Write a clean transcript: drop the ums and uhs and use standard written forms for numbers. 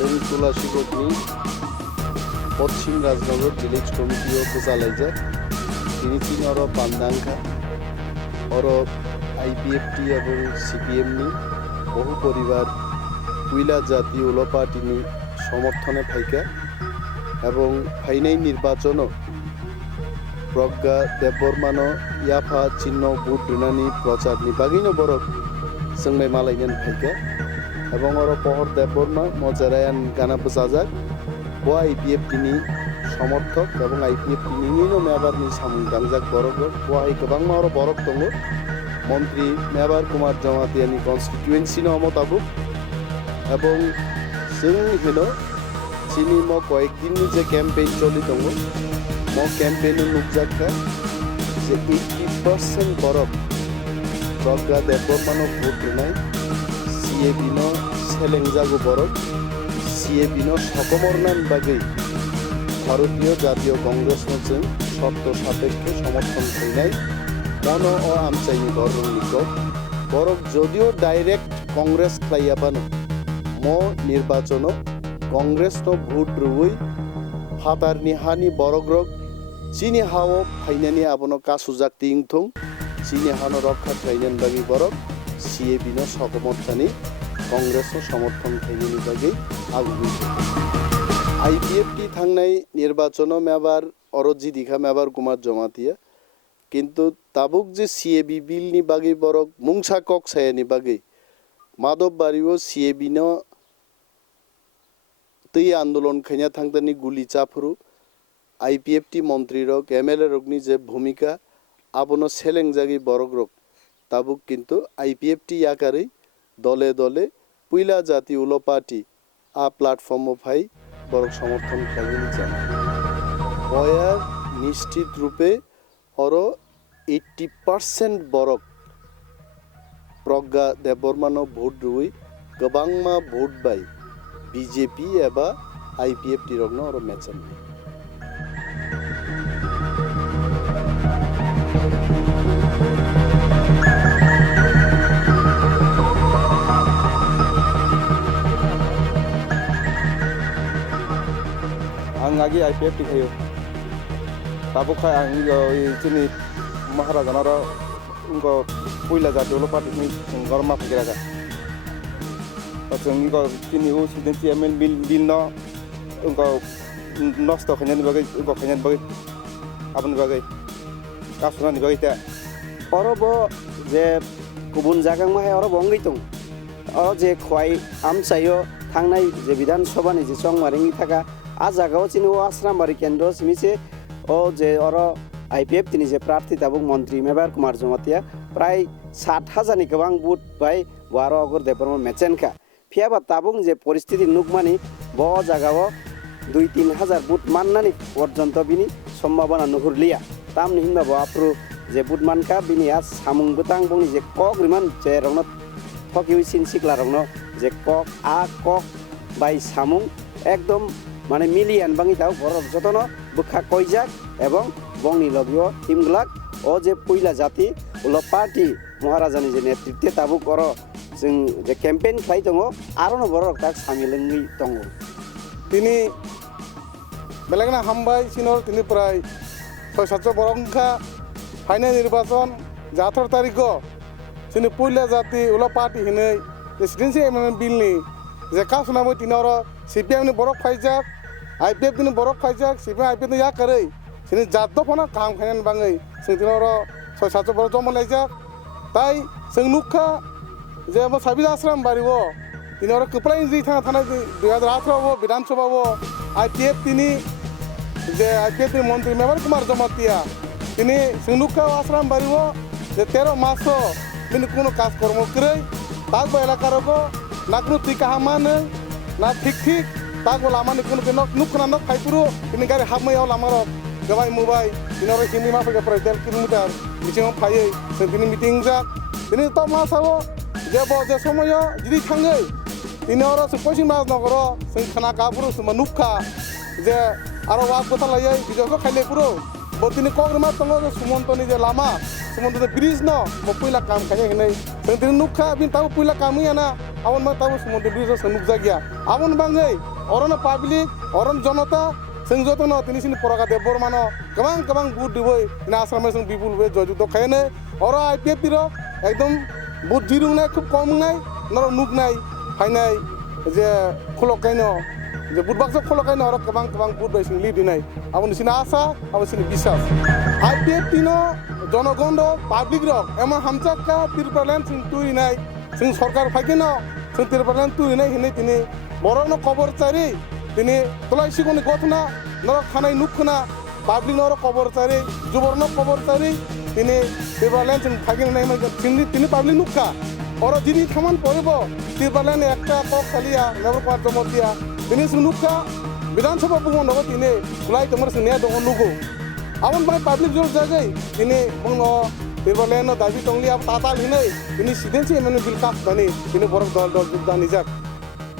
जों तुलासीगढ़नि पश्चिम राजनगर विलेज कमिटियाव फोजालायजाक तिनिथिं आरो बान्दांखा आरो IPFT এবং CPIM नि বহু পরিবার কুইলা জাতি উলো পার্টিনি সমর্থনে ফাইকা এবং ফাইনাই নির্বাচন প্রজ্ঞা দেববর্মানো ইয়াফা চিহ্ন ভোট দিনানি প্রচারনি বাগিনো বরক जोंनाय मालायनियान फाइका এবং আরো পহর দেববর্মা মজারায়ান গানা বজাজাক ও IPFT नि সমর্থক এবং IPFT নিনো মেবারনি সামুং দাংজাক বরক ও গোबां मा आरो बरक दङ মন্ত্রী মেবার কুমার জমাতিয়ানি কনস্টিটুয়েন্সি নহমতাবু এবং जों हेनो চিনি ম কয়েকদিননি যে ক্যাম্পেইন চলি দङ ম ক্যাম্পেইন নুকজাকা যে 80% বরক প্রজ্ঞা দেববর্মানো ভোট দিনাই CAB-नो সেলেংজাগু বরক CAB-नो সকমরনান বাগै ভারতীয় জাতীয় কংগ্রেসনো जों শর্ত সাপেক্ষে সমর্থন খাইনাই মন ও আমচাইনি বরংনিক বরক যদিও ডাইরেক্ট কংগ্রেস খাইয়াবানো ম নির্বাচন কংগ্রেসনো ভোট রুই ফাতারনি হানি বরগ্রক চিনি হাও ফাইনানি আবনো কাসুজাক তিংথং চিনি হানো রক্ষা খাইনান বাগি বরক CAB-नो সকমর্থানি কংগ্রেসনো সমর্থন খাইনানি বাগি আগুন IPFT থাংনাই নির্বাচন মেবার অরজি দিখা মেবার কুমার জমাতিয়া কিন্তু তাবুক যে CAB বিলনি বাগি বরক মুংসা কক সায়ানি বাগি মাধব বাড়িও CAB-नो তৈ আন্দোলন খাইনা থাংতানি গুলি চাফরু IPFT মন্ত্রী রক MLA রকনি যে ভূমিকা আবনো সেলেংজাগি বরক রক তাবুক কিন্তু IPFT আকারে দলে দলে পুইলা জাতি উলো পার্টি আ প্ল্যাটফর্ম ফাই বরক সমর্থন খাইনি চান ওয়ার নিশ্চিত রূপে আরো 80% বরক প্রজ্ঞা দেববর্মানো ভোট রুই गोबां मा ভোট বাই BJP एबा IPFT रगनो आरो मेचन आं आगे IPFT खायो ताबो खाय आं जोंनि महाराजानार उनको पुइला जाति उलो पार्टी गरमा फैरागा जोंनि जोंनि CPIM ML बिल न उनको नष्ट खायनानि बागै उनको खायनानि बागै आबनि बागै कासुनानि बागै ता अरब जे गुबुन जागां माहाय अरब अंगै दं अ जे खय आमचायो थांनाय जे विधान सभानि जे संमारिंनि थाका आ जागाव चिनि ओ आश्राम बारि केन्द्र सिमिसे ओ जे अर IPFT नि जे प्रार्थी ताबुक मन्त्री मेबार कुमार जमातिया प्राय 60,000 नि गोबां बुथ बाय 12 अगर देबरमा मेचेनका फियाबा ताबुक जे परिस्थिति नुकमानि ब जागाव 2-3 हाजार बुथ माननानि पर्यन्त बिनि सम्भावना नुहुरलिया तामनि हिनबा बाफ्रु जे बुथ मानका बिनि आ सामुं गोतां बंनि जे कग्रिमान जे रंनो थकिउ सिनसिक्ला रंनो जे कक आ कक बाय सामुं एकदम माने मिलियन बांगि ताव बरक जतनो बुखा कयजाक एवं बंनि लबियो हिमग्लाक ओ जे पुइला जाति उलो पार्टी महाराजानि जे नेतृत्व ताबु कर जों जे कैम्पेन खाइ दङ आरोनो बरक ताक सामिलंगि दङ तिनि बेलेगना हामबाय सिनर तिनि प्राय 6-7 बरंखा फाइनाल निर्वाचन 18 तारिख जोंनि पुइला जाति उलो पार्टी हिनै प्रेसिडेन्सि एमएलए बिलनि जे कासुनाबो तिनर CPIM नि बरक फाइजाक IPFT नि बरक फाइजाक CPIM IPFT या करै सिनि जादो फना काम खायनान बाङै जों तिनर 6-7 बरक जमलायजाक ताइ जों नुखा जे म साबि आश्रम बारिवो तिनर कप्लाइन जि थाना थाना 2018 वो विधान सभा वो IPFT नि जे IPFT मन्त्री मेबर कुमार जमातिया तिनि जों नुखा आश्रम बारिवो जे 13 मासो बिनि कोनो काज कर्म करै ताक एलाकारको नाकनु टिका हामानो ना ठीक तागो लामानि कोनो के नुखना न फाइपुरो बिनि गारि हाबमायाव लामारो गोबां मुबाय बिनर हिनि माफैगा प्राय 10 किलोमिटार बिथिङाव फायै जों बिनि मिटिं जा बिनि त मासावो जे ब जे समय जिदि थाङै बिनर सुपसिं मास नगर जों खाना कापुरो सुमा नुखा जे आरो वाक गथालायै बिजोखौ खाइले पुरो बतिनि कग्रमा तंग सुमन्तनि जे लामा सुमन्तनि ब्रिज न म पहिला काम खाइ हिनै जों दिनै नुखा बिन ताबो पहिला कामैयाना abon ma tabu sumondo bijo sanuk jagia abon bangai oron public oron jonata sing jotono tini sini poraka debor mano kabang bud diboi na asrame sing bibul be joju to khaine oro IPFT ro ekdom bud jirung nai khub kom nai naro nuk nai hainai je kholokaino যে বুটবাক্স খোলকাই না ওরা কবাং বুট biasing Lidi নাই আপনি সিনা আশা আপনি সিনি বিশ্বাস IPFT no জনগণ public rock এমন হামচাকা তিরপালেন সিং তুই নাই সিং সরকার ফাইকে ন সিং তিরপালেন তুই নাই হিনে তিনি বড় ন খবর চারি তিনি তলাইসি কোন গথনা নরক থানায় নুখনা পাবলিক নর খবর চারি যুবর্ণ খবর চারি তিনি তিরপালেন সিং ফাইকে নাই তিনি পাবলিক নুখা ওরা যিনি খামান পড়ব তিরপালেন একটা কক চালিয়া নেবর পাঁচ জমত দিয়া তিনি সুনুকা বিধানসভা ভবন নগদ তিনি খুলাই তোমার সিনিয়া দङ নুগো আমন বাই পাবলিক জোর জায়গায় তিনি বङ তিরপালেন দাবি টংলি আপ তাতাল হিनै তিনি সিদেনসি এমন বিলকাস দানি তিনি বরক দল যোগদান নিজাক